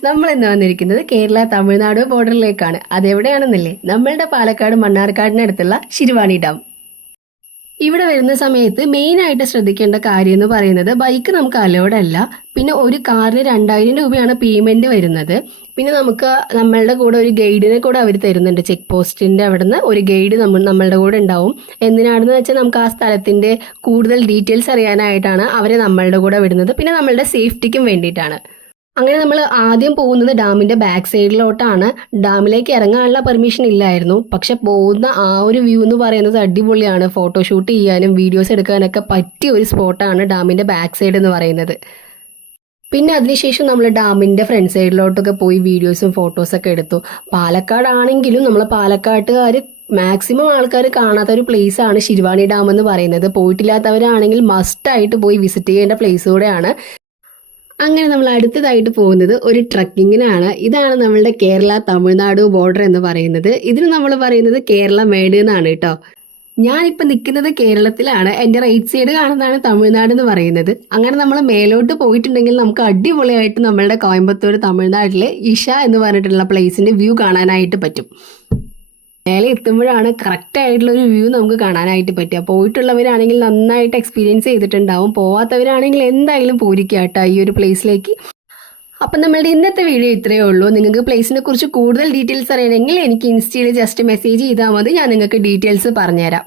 Friends, നമ്മൾ ഇന്ന് വന്നിരിക്കുന്നത് കേരള തമിഴ്നാട് ബോർഡറിലേക്കാണ്. അതെവിടെയാണെന്നല്ലേ, നമ്മളുടെ പാലക്കാട് മണ്ണാർക്കാടിനടുത്തുള്ള ശിരുവാണി ഡാം. ഇവിടെ വരുന്ന സമയത്ത് മെയിൻ ആയിട്ട് ശ്രദ്ധിക്കേണ്ട കാര്യം എന്ന് പറയുന്നത് ബൈക്ക് നമുക്ക് അലോഡ് അല്ല. പിന്നെ ഒരു കാറിന് 2000 രൂപയാണ് പേയ്മെന്റ് വരുന്നത്. പിന്നെ നമുക്ക് നമ്മളുടെ കൂടെ ഒരു ഗൈഡിനെ കൂടെ അവർ തരുന്നുണ്ട്. ചെക്ക് പോസ്റ്റിന്റെ അവിടുന്ന് ഒരു ഗൈഡ് നമ്മളുടെ കൂടെ ഉണ്ടാവും. എന്തിനാണെന്ന് വെച്ചാൽ നമുക്ക് ആ സ്ഥലത്തിന്റെ കൂടുതൽ ഡീറ്റെയിൽസ് അറിയാനായിട്ടാണ് അവരെ നമ്മളുടെ കൂടെ വിടുന്നത്. പിന്നെ നമ്മളുടെ സേഫ്റ്റിക്കും വേണ്ടിയിട്ടാണ്. അങ്ങനെ നമ്മൾ ആദ്യം പോകുന്നത് ഡാമിന്റെ ബാക്ക് സൈഡിലോട്ടാണ്. ഡാമിലേക്ക് ഇറങ്ങാനുള്ള പെർമിഷൻ ഇല്ലായിരുന്നു. പക്ഷെ പോകുന്ന ആ ഒരു വ്യൂ എന്ന് പറയുന്നത് അടിപൊളിയാണ്. ഫോട്ടോഷൂട്ട് ചെയ്യാനും വീഡിയോസ് എടുക്കാനൊക്കെ പറ്റിയ ഒരു സ്പോട്ടാണ് ഡാമിന്റെ ബാക്ക് സൈഡ് എന്ന് പറയുന്നത്. പിന്നെ അതിനുശേഷം നമ്മൾ ഡാമിന്റെ ഫ്രണ്ട് സൈഡിലോട്ടൊക്കെ പോയി വീഡിയോസും ഫോട്ടോസൊക്കെ എടുത്തു. പാലക്കാടാണെങ്കിലും നമ്മൾ പാലക്കാട്ടുകാർ മാക്സിമം ആൾക്കാർ കാണാത്ത ഒരു പ്ലേസ് ആണ് ശിരുവാണി ഡാം എന്ന് പറയുന്നത്. പോയിട്ടില്ലാത്തവരാണെങ്കിൽ മസ്റ്റായിട്ട് പോയി വിസിറ്റ് ചെയ്യേണ്ട പ്ലേസ് കൂടെയാണ്. അങ്ങനെ നമ്മൾ അടുത്തതായിട്ട് പോകുന്നത് ഒരു ട്രക്കിങ്ങിനാണ്. ഇതാണ് നമ്മളുടെ കേരള തമിഴ്നാട് ബോർഡർ എന്ന് പറയുന്നത്. ഇതിന് നമ്മൾ പറയുന്നത് കേരള മേട് എന്നാണ് കേട്ടോ. ഞാനിപ്പോൾ നിൽക്കുന്നത് കേരളത്തിലാണ്. എൻ്റെ റൈറ്റ് സൈഡ് കാണുന്നതാണ് തമിഴ്നാട് എന്ന് പറയുന്നത്. അങ്ങനെ നമ്മൾ മേലോട്ട് പോയിട്ടുണ്ടെങ്കിൽ നമുക്ക് അടിപൊളിയായിട്ട് നമ്മളുടെ കോയമ്പത്തൂർ തമിഴ്നാട്ടിലെ ഇഷ എന്ന് പറഞ്ഞിട്ടുള്ള പ്ലേസിന്റെ വ്യൂ കാണാനായിട്ട് പറ്റും. മേലെ എത്തുമ്പോഴാണ് കറക്റ്റ് ആയിട്ടുള്ള ഒരു വ്യൂ നമുക്ക് കാണാനായിട്ട് പറ്റുക. പോയിട്ടുള്ളവരാണെങ്കിൽ നന്നായിട്ട് എക്സ്പീരിയൻസ് ചെയ്തിട്ടുണ്ടാവും. പോവാത്തവരാണെങ്കിൽ എന്തായാലും പോരിക്കാട്ടോ ഈ ഒരു പ്ലേസിലേക്ക്. അപ്പം നമ്മളുടെ ഇന്നത്തെ വീഡിയോ ഇത്രയേ ഉള്ളൂ. നിങ്ങൾക്ക് പ്ലേസിനെ കുറിച്ച് കൂടുതൽ ഡീറ്റെയിൽസ് അറിയണമെങ്കിൽ എനിക്ക് ഇൻസ്റ്റയിൽ ജസ്റ്റ് മെസ്സേജ് ചെയ്താൽ മതി. ഞാൻ നിങ്ങൾക്ക് ഡീറ്റെയിൽസ് പറഞ്ഞുതരാം.